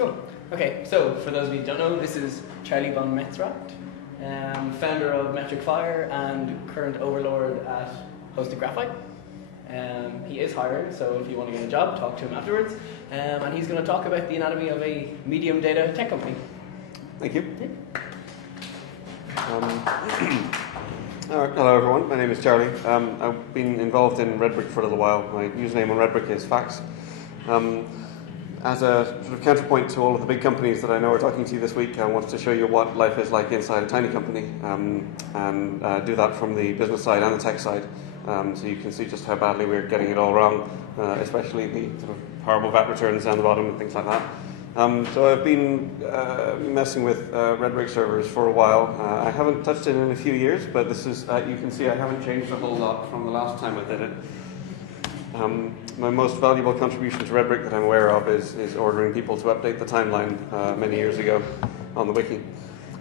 Cool. Okay, so for those of you who don't know, this is Charlie von Metzradt, founder of MetricFire and current overlord at hosted Graphite. He is hired, so if you want to get a job, talk to him afterwards. And he's going to talk about the anatomy of a medium data tech company. Thank you. Hello everyone, my name is Charlie. I've been involved in Redbrick for a little while. My username on Redbrick is Fax. As a sort of counterpoint to all of the big companies that I know are talking to you this week, I wanted to show you what life is like inside a tiny company, and do that from the business side and the tech side. So you can see just how badly we're getting it all wrong, especially the sort of horrible VAT returns down the bottom and things like that. So I've been messing with Redbrick Servers for a while. I haven't touched it in a few years, but this is, you can see I haven't changed a whole lot from the last time I did it. My most valuable contribution to Redbrick that I'm aware of is ordering people to update the timeline many years ago on the wiki.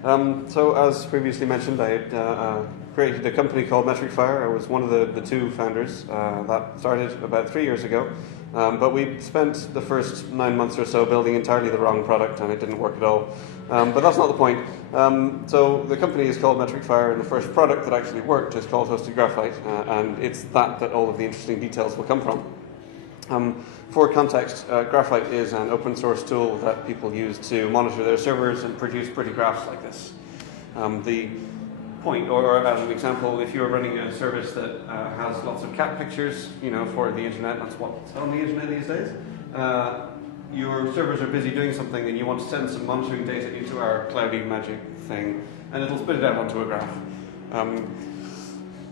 So as previously mentioned, I had created a company called MetricFire. I was one of the two founders. That started about 3 years ago. But we spent the first 9 months or so building entirely the wrong product, and it didn't work at all. But that's not the point. So the company is called MetricFire, and the first product that actually worked is called Hosted Graphite, and it's that all of the interesting details will come from. For context, Graphite is an open source tool that people use to monitor their servers and produce pretty graphs like this. The point, or as an example, if you're running a service that has lots of cat pictures, for the internet, that's what's on the internet these days, your servers are busy doing something and you want to send some monitoring data into our cloudy magic thing, and it'll spit it out onto a graph.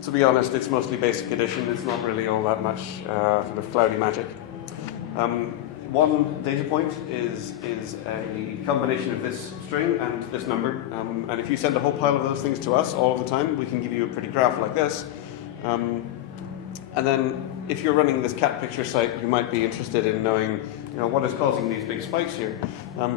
To be honest, it's mostly basic edition. It's not really all that much sort of cloudy magic. One data point is a combination of this string and this number. And if you send a whole pile of those things to us all of the time, we can give you a pretty graph like this. And then if you're running this cat picture site, you might be interested in knowing what is causing these big spikes here.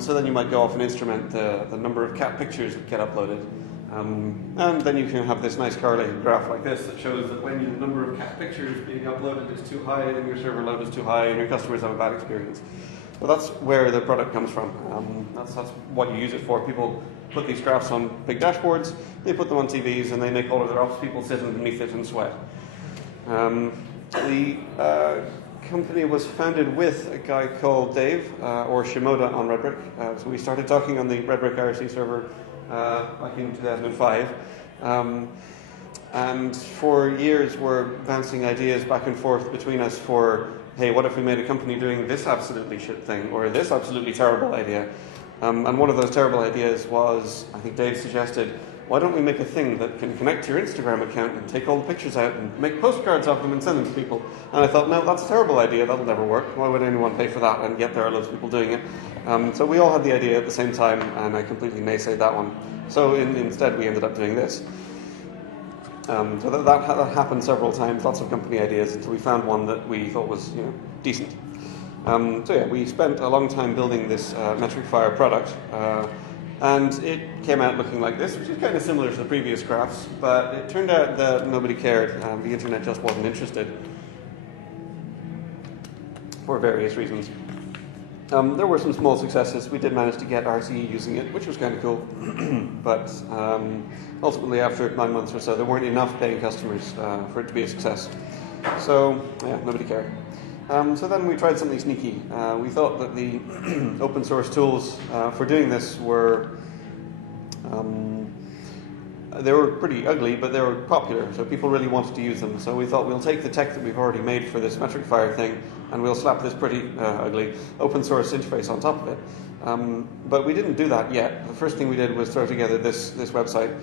So then you might go off and instrument the number of cat pictures that get uploaded. And then you can have this nice correlated graph like this that shows that when the number of cat pictures being uploaded is too high, then your server load is too high, and your customers have a bad experience. But that's where the product comes from. That's what you use it for. People put these graphs on big dashboards, they put them on TVs, and they make all of their ops people sit underneath it and sweat. The company was founded with a guy called Dave, or Shimoda on Redbrick. So we started talking on the Redbrick IRC server back in 2005. And for years we're bouncing ideas back and forth between us for, hey, what if we made a company doing this absolutely shit thing, or this absolutely terrible idea? And one of those terrible ideas was, I think Dave suggested, why don't we make a thing that can connect to your Instagram account and take all the pictures out and make postcards of them and send them to people? And I thought, no, that's a terrible idea, that'll never work. Why would anyone pay for that? And yet there are loads of people doing it. So we all had the idea at the same time, and I completely naysayed that one. So instead we ended up doing this. So that happened several times, lots of company ideas, until we found one that we thought was decent. So yeah, we spent a long time building this MetricFire product. And it came out looking like this, which is kind of similar to the previous graphs, but it turned out that nobody cared. The internet just wasn't interested for various reasons. There were some small successes. We did manage to get RCE using it, which was kind of cool. But ultimately, after 9 months or so, there weren't enough paying customers for it to be a success. So, yeah, nobody cared. So then we tried something sneaky. We thought that the open source tools for doing this were, they were pretty ugly, but they were popular, so people really wanted to use them. So we thought we'll take the tech that we've already made for this MetricFire thing, and we'll slap this pretty ugly open source interface on top of it. But we didn't do that yet. The first thing we did was throw together this website,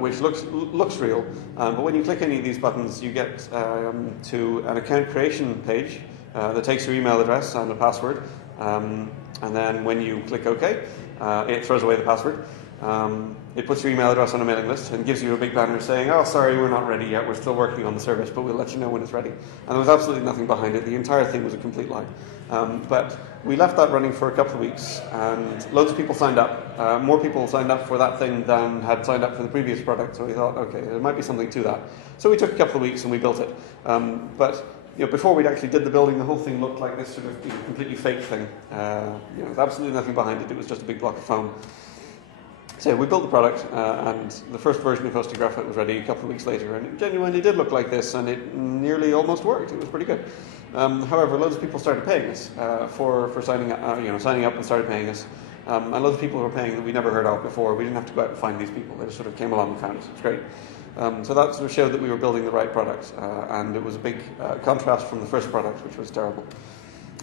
which looks real. But when you click any of these buttons, you get to an account creation page that takes your email address and a password. And then when you click OK, it throws away the password. It puts your email address on a mailing list and gives you a big banner saying, oh, sorry, we're not ready yet. We're still working on the service, but we'll let you know when it's ready. And there was absolutely nothing behind it. The entire thing was a complete lie. But we left that running for a couple of weeks, and loads of people signed up. More people signed up for that thing than had signed up for the previous product. So we thought, okay, there might be something to that. So we took a couple of weeks and we built it. But before we actually did the building, the whole thing looked like this sort of completely fake thing. With absolutely nothing behind it. It was just a big block of foam. So we built the product, and the first version of Hosted Graphite was ready a couple of weeks later, and it genuinely did look like this, and it nearly almost worked. It was pretty good. However, loads of people started paying us for signing up and started paying us. And loads of people were paying that we never heard of before. We didn't have to go out and find these people. They just sort of came along and found us. It was great. So that sort of showed that we were building the right product, and it was a big contrast from the first product, which was terrible.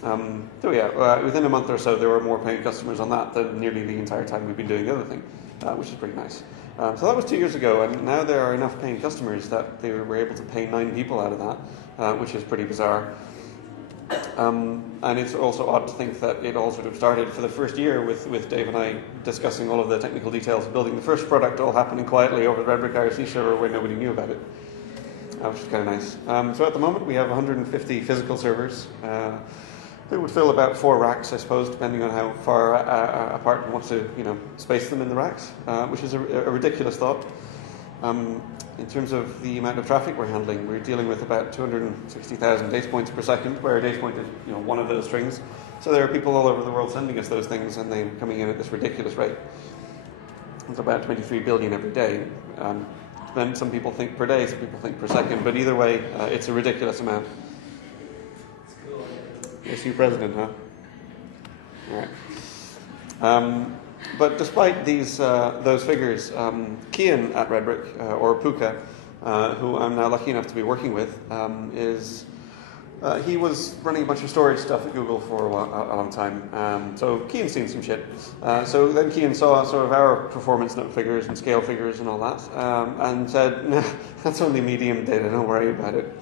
Within a month or so, there were more paying customers on that than nearly the entire time we've been doing the other thing, which is pretty nice. So that was 2 years ago, and now there are enough paying customers that they were able to pay 9 people out of that, which is pretty bizarre. And it's also odd to think that it all sort of started for the first year with Dave and I discussing all of the technical details of building the first product, all happening quietly over the Redbrick IRC server where nobody knew about it, which is kind of nice. So at the moment we have 150 physical servers. It would fill about 4 racks, I suppose, depending on how far apart you want to, space them in the racks, which is a ridiculous thought. In terms of the amount of traffic we're handling, we're dealing with about 260,000 data points per second, where a data point is, one of those strings. So there are people all over the world sending us those things, and they're coming in at this ridiculous rate. It's about 23 billion every day. Then some people think per day, some people think per second, but either way, it's a ridiculous amount. Yes, you president, huh? All right. But despite those figures, Kian at Redbrick, or Puka, who I'm now lucky enough to be working with, he was running a bunch of storage stuff at Google for a long time. So Kian's seen some shit. So then Kian saw sort of our performance note figures and scale figures and all that, and said, "No, that's only medium data. Don't worry about it."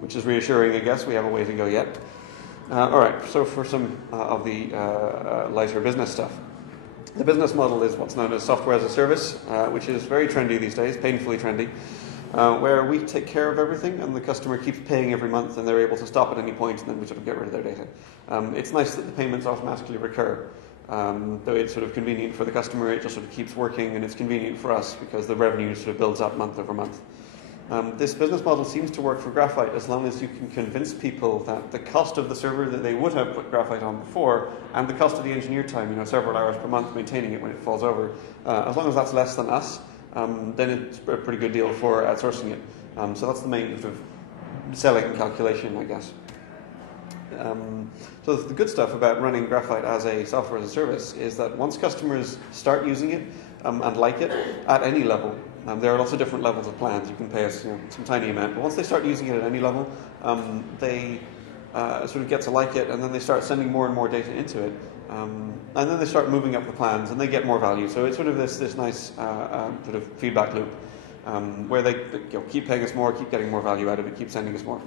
Which is reassuring, I guess. We have a way to go yet. All right, so for some of the lighter business stuff. The business model is what's known as software as a service, which is very trendy these days, painfully trendy, where we take care of everything and the customer keeps paying every month and they're able to stop at any point and then we sort of get rid of their data. It's nice that the payments automatically recur. Though it's sort of convenient for the customer, it just sort of keeps working, and it's convenient for us because the revenue sort of builds up month over month. This business model seems to work for Graphite as long as you can convince people that the cost of the server that they would have put Graphite on before, and the cost of the engineer time, several hours per month maintaining it when it falls over, as long as that's less than us, then it's a pretty good deal for outsourcing it. So that's the main sort of selling calculation, I guess. So the good stuff about running Graphite as a software as a service is that once customers start using it and like it at any level, there are lots of different levels of plans. You can pay us some tiny amount, but once they start using it at any level, they sort of get to like it, and then they start sending more and more data into it, and then they start moving up the plans, and they get more value. So it's sort of this nice sort of feedback loop where they keep paying us more, keep getting more value out of it, keep sending us more.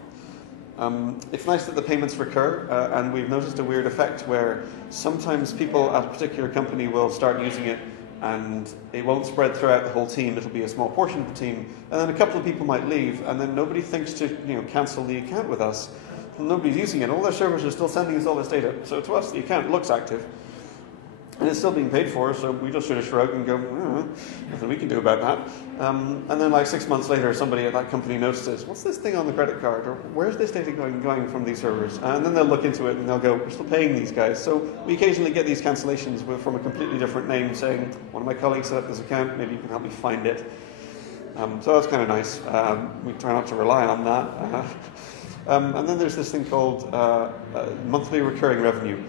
It's nice that the payments recur, and we've noticed a weird effect where sometimes people at a particular company will start using it and it won't spread throughout the whole team. It'll be a small portion of the team, and then a couple of people might leave, and then nobody thinks to cancel the account with us. Nobody's using it. All their servers are still sending us all this data. So to us, the account looks active, and it's still being paid for, so we just sort of shrug and go, nothing we can do about that. And then like 6 months later, somebody at that company notices, what's this thing on the credit card? Or where's this data going from these servers? And then they'll look into it and they'll go, we're still paying these guys. So we occasionally get these cancellations from a completely different name saying, one of my colleagues set up this account, maybe you can help me find it. So that's kind of nice. We try not to rely on that. And then there's this thing called monthly recurring revenue,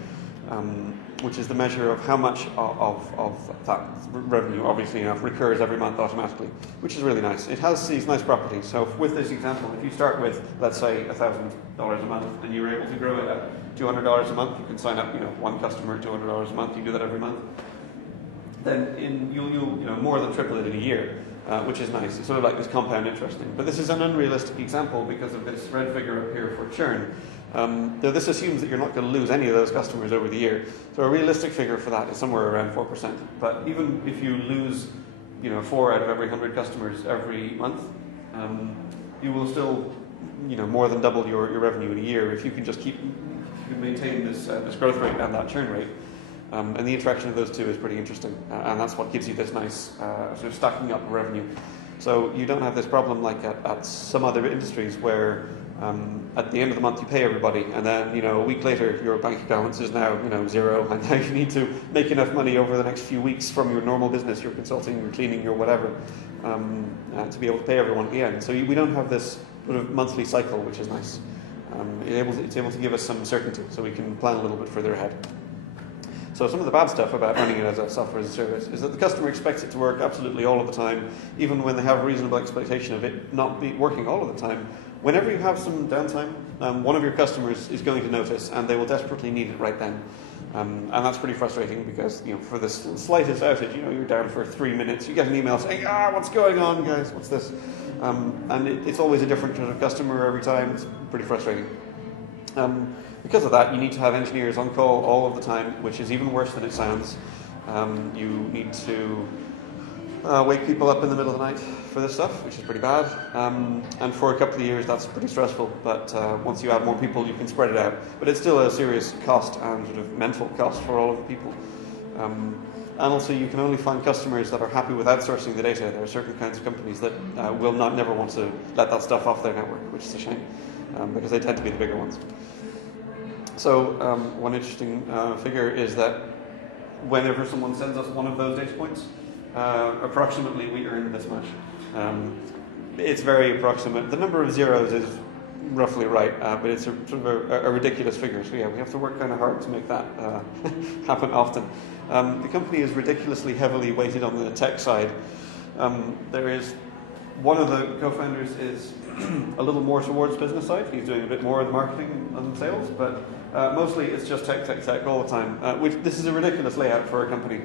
which is the measure of how much of that revenue, obviously enough, recurs every month automatically, which is really nice. It has these nice properties. So with this example, if you start with, let's say, $1,000 a month, and you were able to grow it at $200 a month, you can sign up, one customer, $200 a month, you do that every month, then you'll more than triple it in a year. Which is nice. It's sort of like this compound interest thing. But this is an unrealistic example because of this red figure up here for churn. Though this assumes that you're not going to lose any of those customers over the year. So a realistic figure for that is somewhere around 4%. But even if you lose 4 out of every 100 customers every month, you will still more than double your revenue in a year if you can just maintain this growth rate and that churn rate. And the interaction of those two is pretty interesting, and that's what gives you this nice sort of stacking up revenue. So you don't have this problem like at some other industries where at the end of the month you pay everybody, and then a week later your bank balance is now zero, and now you need to make enough money over the next few weeks from your normal business, your consulting, your cleaning, your whatever, to be able to pay everyone at the end. So we don't have this sort of monthly cycle, which is nice. It's able to give us some certainty, so we can plan a little bit further ahead. So some of the bad stuff about running it as a software as a service is that the customer expects it to work absolutely all of the time, even when they have a reasonable expectation of it not be working all of the time. Whenever you have some downtime, one of your customers is going to notice, and they will desperately need it right then. And that's pretty frustrating because, for the slightest outage, you're down for 3 minutes, you get an email saying, what's going on, guys, what's this? And it's always a different sort of customer every time. It's pretty frustrating. Because of that, you need to have engineers on call all of the time, which is even worse than it sounds. You need to wake people up in the middle of the night for this stuff, which is pretty bad. And for a couple of years, that's pretty stressful. But once you add more people, you can spread it out. But it's still a serious cost and sort of mental cost for all of the people. And also, you can only find customers that are happy with outsourcing the data. There are certain kinds of companies that will never want to let that stuff off their network, which is a shame, because they tend to be the bigger ones. So one interesting figure is that whenever someone sends us one of those data points, approximately we earn this much. It's very approximate. The number of zeros is roughly right, but it's sort of a ridiculous figure. So yeah, we have to work kind of hard to make that happen often. The company is ridiculously heavily weighted on the tech side. There is one of the co-founders is a little more towards business side. He's doing a bit more of the marketing and sales, but mostly it's just tech all the time. This is a ridiculous layout for a company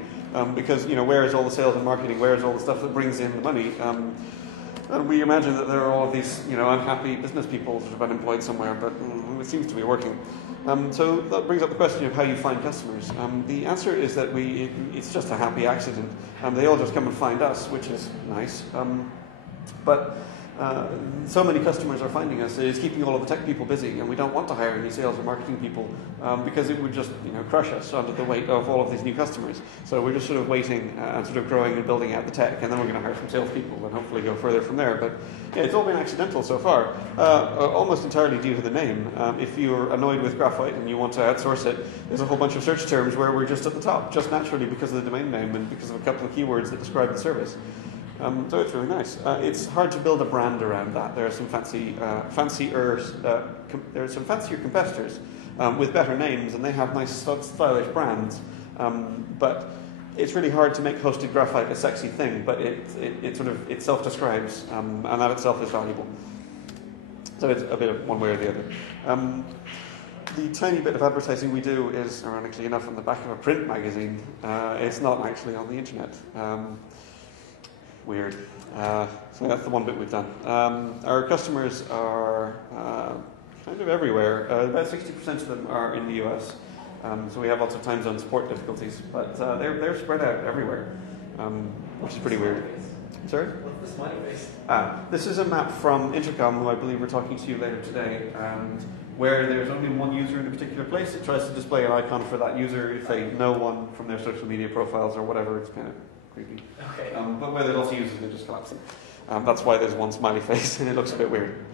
because where is all the sales and marketing? Where is all the stuff that brings in the money? And we imagine that there are all of these unhappy business people sort of unemployed somewhere, but it seems to be working. So that brings up the question of how you find customers. The answer is that it's just a happy accident. They all just come and find us, which is nice. But so many customers are finding us, it's keeping all of the tech people busy, and we don't want to hire any sales or marketing people because it would just crush us under the weight of all of these new customers. So we're just sort of waiting and sort of growing and building out the tech, and then we're going to hire some salespeople and hopefully go further from there. But yeah, it's all been accidental so far, almost entirely due to the name. If you're annoyed with Graphite and you want to outsource it, there's a whole bunch of search terms where we're just at the top, just naturally because of the domain name and because of a couple of keywords that describe the service. So it's really nice. It's hard to build a brand around that. There are some fancier competitors with better names, and they have nice, stylish brands. But it's really hard to make hosted Graphite a sexy thing. But it self-describes, and that itself is valuable. So it's a bit of one way or the other. The tiny bit of advertising we do is, ironically enough, on the back of a print magazine. It's not actually on the internet. Weird. So that's the one bit we've done. Our customers are kind of everywhere. About 60% of them are in the US. So we have lots of time zone support difficulties, but they're spread out everywhere, which is pretty weird. Sorry? What's the smiley face? This is a map from Intercom, who I believe we're talking to you later today, and where there's only one user in a particular place, it tries to display an icon for that user. If they know one from their social media profiles or whatever, it's kind of creepy. Okay. But where it also uses it, just collapsing. That's why there's one smiley face, and it looks a bit weird.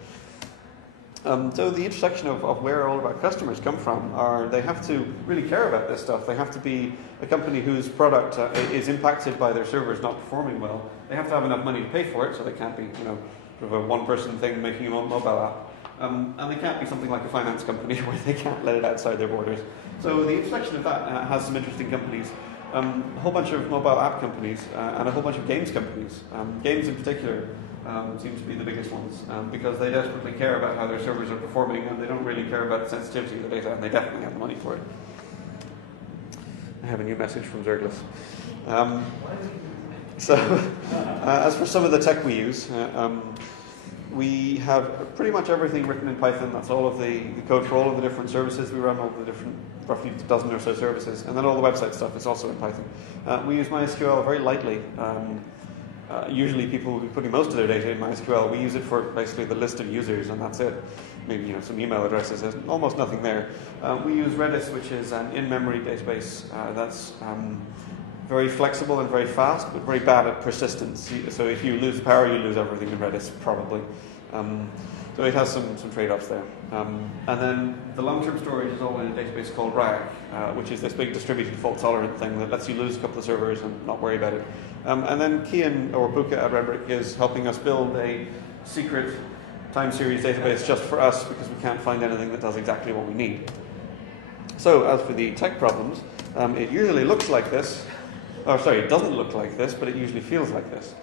So the intersection of where all of our customers come from are they have to really care about this stuff. They have to be a company whose product is impacted by their servers not performing well. They have to have enough money to pay for it, so they can't be sort of a one-person thing making a mobile app. And they can't be something like a finance company where they can't let it outside their borders. So the intersection of that has some interesting companies. A whole bunch of mobile app companies and a whole bunch of games companies. Games in particular seem to be the biggest ones because they desperately care about how their servers are performing, and they don't really care about the sensitivity of the data, and they definitely have the money for it. I have a new message from Zergless. As for some of the tech we use, we have pretty much everything written in Python. That's all of the code for all of the different services we run, all the different, roughly a dozen or so services, and then all the website stuff is also in Python. We use MySQL very lightly. Usually people will be putting most of their data in MySQL. We use it for basically the list of users, and that's it. Maybe some email addresses. There's almost nothing there. We use Redis, which is an in-memory database that's very flexible and very fast, but very bad at persistence. So if you lose power, you lose everything in Redis, probably. So it has some trade-offs there. And then the long-term storage is all in a database called RAG, which is this big distributed fault-tolerant thing that lets you lose a couple of servers and not worry about it. And then Kian, or Puka at Redbrick, is helping us build a secret time series database just for us because we can't find anything that does exactly what we need. So as for the tech problems, it usually looks like this. Oh, sorry, it doesn't look like this, but it usually feels like this.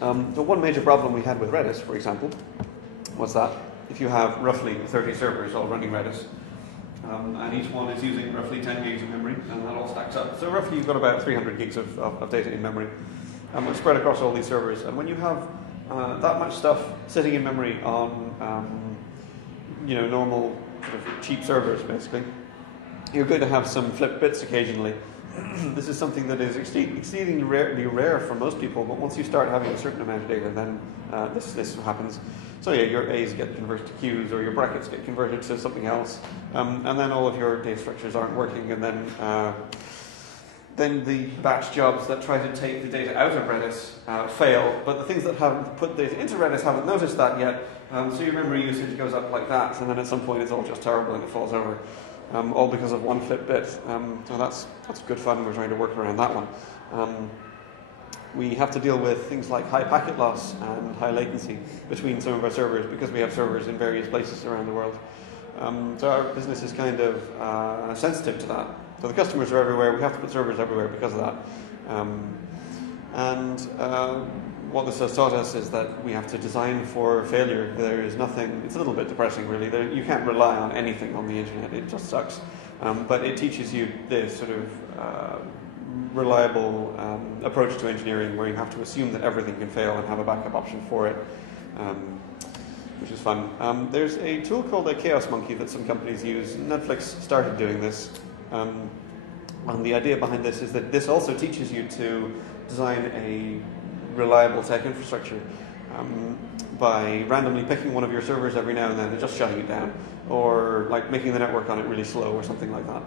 So one major problem we had with Redis, for example, was that if you have roughly 30 servers all running Redis, and each one is using roughly 10 gigs of memory, and that all stacks up. So roughly you've got about 300 gigs of data in memory, spread across all these servers. And when you have that much stuff sitting in memory on normal sort of cheap servers, basically, you're going to have some flipped bits occasionally. This is something that is exceedingly rare for most people, but once you start having a certain amount of data, then this happens. So yeah, your A's get converted to Q's, or your brackets get converted to something else, and then all of your data structures aren't working, and then the batch jobs that try to take the data out of Redis fail, but the things that haven't put data into Redis haven't noticed that yet, so your memory usage goes up like that, and then at some point it's all just terrible and it falls over. All because of one flip bit. So that's good fun. We're trying to work around that one. We have to deal with things like high packet loss and high latency between some of our servers because we have servers in various places around the world. So our business is kind of sensitive to that. So the customers are everywhere. We have to put servers everywhere because of that. What this has taught us is that we have to design for failure. There is nothing, it's a little bit depressing really, you can't rely on anything on the internet, it just sucks. But it teaches you this sort of reliable approach to engineering where you have to assume that everything can fail and have a backup option for it, which is fun. There's a tool called a Chaos Monkey that some companies use. Netflix started doing this. And the idea behind this is that this also teaches you to design a reliable tech infrastructure by randomly picking one of your servers every now and then and just shutting it down, or like making the network on it really slow or something like that.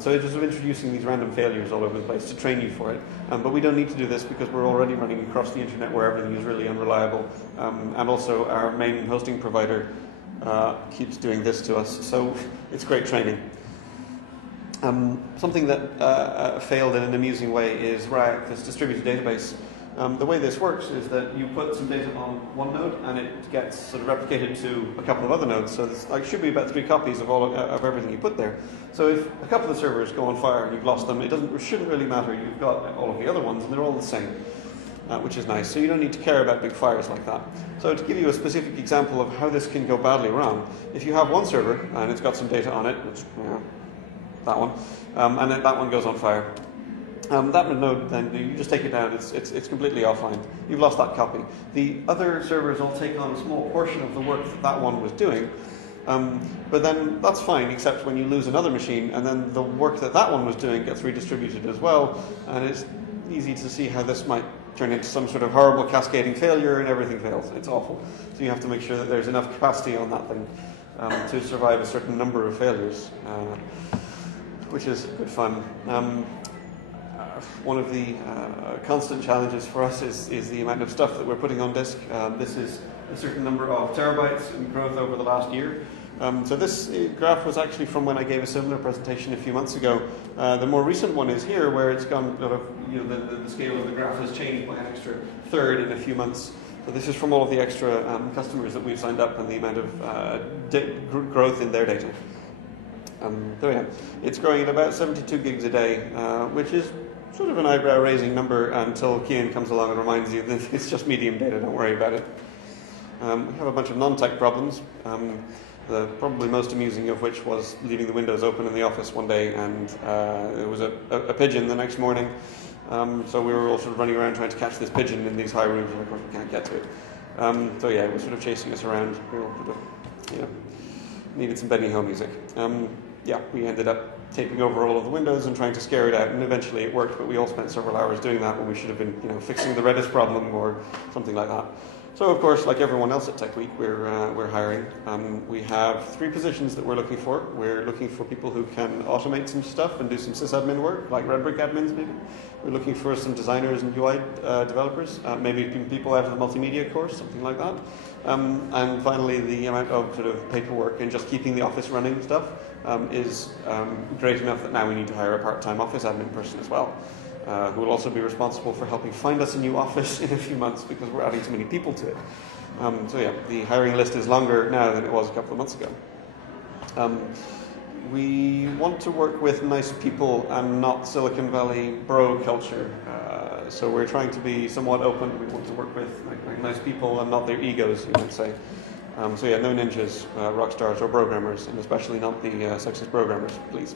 So it's just introducing these random failures all over the place to train you for it. But we don't need to do this because we're already running across the internet where everything is really unreliable. And also our main hosting provider keeps doing this to us. So it's great training. Something that failed in an amusing way is RAG, this distributed database. The way this works is that you put some data on one node and it gets sort of replicated to a couple of other nodes. So there should be about 3 copies of everything you put there. So if a couple of servers go on fire and you've lost them, it shouldn't really matter. You've got all of the other ones and they're all the same, which is nice. So you don't need to care about big fires like that. So to give you a specific example of how this can go badly wrong, if you have one server and it's got some data on it, which, that one, and then that one goes on fire. That node, then you just take it down. It's completely offline. You've lost that copy. The other servers all take on a small portion of the work that one was doing, but then that's fine, except when you lose another machine, and then the work that one was doing gets redistributed as well, and it's easy to see how this might turn into some sort of horrible cascading failure, and everything fails. It's awful. So you have to make sure that there's enough capacity on that thing to survive a certain number of failures, which is good fun. One of the constant challenges for us is the amount of stuff that we're putting on disk. This is a certain number of terabytes in growth over the last year. So this graph was actually from when I gave a similar presentation a few months ago. The more recent one is here, where it's gone, the scale of the graph has changed by an extra third in a few months. So this is from all of the extra customers that we've signed up and the amount of growth in their data. So yeah, it's growing at about 72 gigs a day, which is sort of an eyebrow-raising number until Kian comes along and reminds you that it's just medium data, don't worry about it. We have a bunch of non-tech problems, the probably most amusing of which was leaving the windows open in the office one day, and there was a pigeon the next morning. So we were all sort of running around trying to catch this pigeon in these high rooms, and of course we can't get to it. So yeah, it was sort of chasing us around. We all sort of, needed some Benny Hill music. Yeah, we ended up taping over all of the windows and trying to scare it out, and eventually it worked, but we all spent several hours doing that when we should have been, fixing the Redis problem or something like that. So, of course, like everyone else at TechWeek, we're hiring. We have 3 positions that we're looking for. We're looking for people who can automate some stuff and do some sysadmin work, like Redbrick admins maybe. We're looking for some designers and UI developers, maybe people out of the multimedia course, something like that. And finally, the amount of sort of paperwork and just keeping the office running stuff is great enough that now we need to hire a part-time office admin person as well. Who will also be responsible for helping find us a new office in a few months because we're adding so many people to it. So yeah, the hiring list is longer now than it was a couple of months ago. We want to work with nice people and not Silicon Valley bro culture. So we're trying to be somewhat open. We want to work with like nice people and not their egos, you might say. So yeah, no ninjas, rock stars, or programmers, and especially not the sexist programmers, please.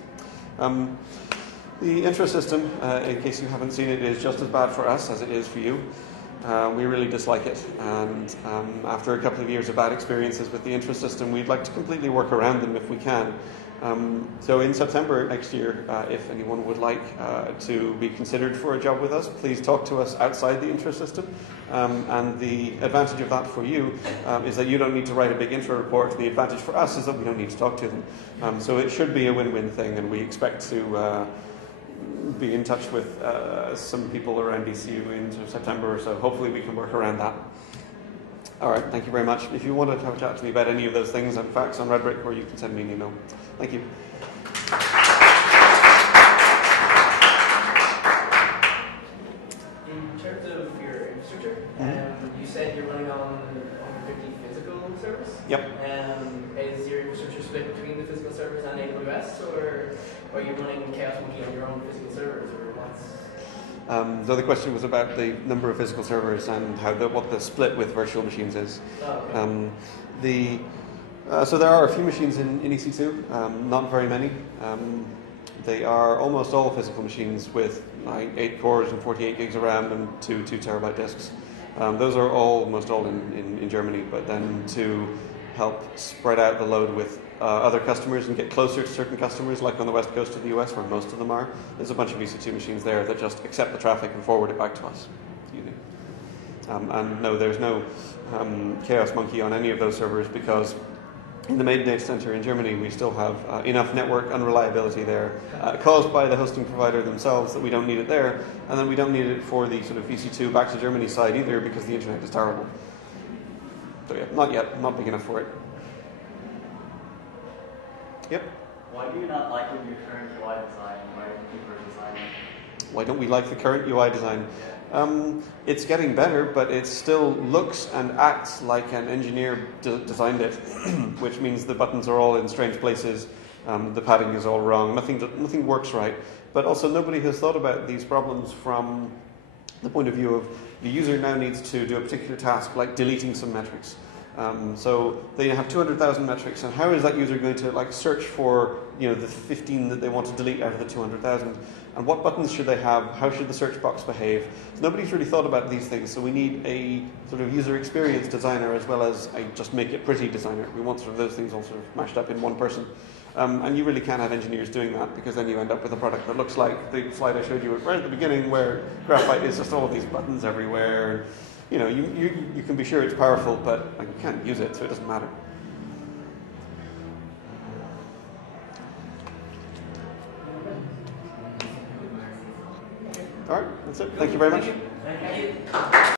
The intro system, in case you haven't seen it, is just as bad for us as it is for you. We really dislike it, and after a couple of years of bad experiences with the intro system, we'd like to completely work around them if we can. So in September next year, if anyone would like to be considered for a job with us, please talk to us outside the intro system. And the advantage of that for you is that you don't need to write a big intro report. The advantage for us is that we don't need to talk to them. So it should be a win-win thing, and we expect to be in touch with some people around ECU in September or so. Hopefully we can work around that. All right, thank you very much. If you want to have a chat to me about any of those things, I'm Fax on Redbrick, or you can send me an email. Thank you. In terms of your infrastructure, you said you're running on 150 physical servers? Yep. Is your infrastructure split between the physical servers and AWS, or are you running Chaos Monkey on your own physical servers, or what's? So the question was about the number of physical servers and what the split with virtual machines is. Oh, okay. So there are a few machines in EC2, not very many. They are almost all physical machines with 8 cores and 48 gigs of RAM and 2 terabyte disks. Those are almost all in Germany, but then to help spread out the load with other customers and get closer to certain customers, like on the west coast of the US where most of them are, there's a bunch of EC2 machines there that just accept the traffic and forward it back to us. And no, there's no Chaos Monkey on any of those servers because in the main data center in Germany we still have enough network unreliability there caused by the hosting provider themselves that we don't need it there, and then we don't need it for the sort of EC2 back to Germany side either because the internet is terrible. So yeah, not yet, not big enough for it. Yep. Why do you not like your current UI design? Why don't you prefer designing? Why don't we like the current UI design? It's getting better, but it still looks and acts like an engineer designed it, which means the buttons are all in strange places, the padding is all wrong, nothing works right. But also nobody has thought about these problems from the point of view of the user now needs to do a particular task, like deleting some metrics. So they have 200,000 metrics, and how is that user going to search for the 15 that they want to delete out of the 200,000? And what buttons should they have? How should the search box behave? So nobody's really thought about these things, so we need a sort of user experience designer as well as a just make it pretty designer. We want sort of those things all sort of mashed up in one person. And you really can't have engineers doing that because then you end up with a product that looks like the slide I showed you right at the beginning where Graphite is just all of these buttons everywhere. You can be sure it's powerful, but you can't use it, so it doesn't matter. All right, that's it. Thank you very much. Thank you.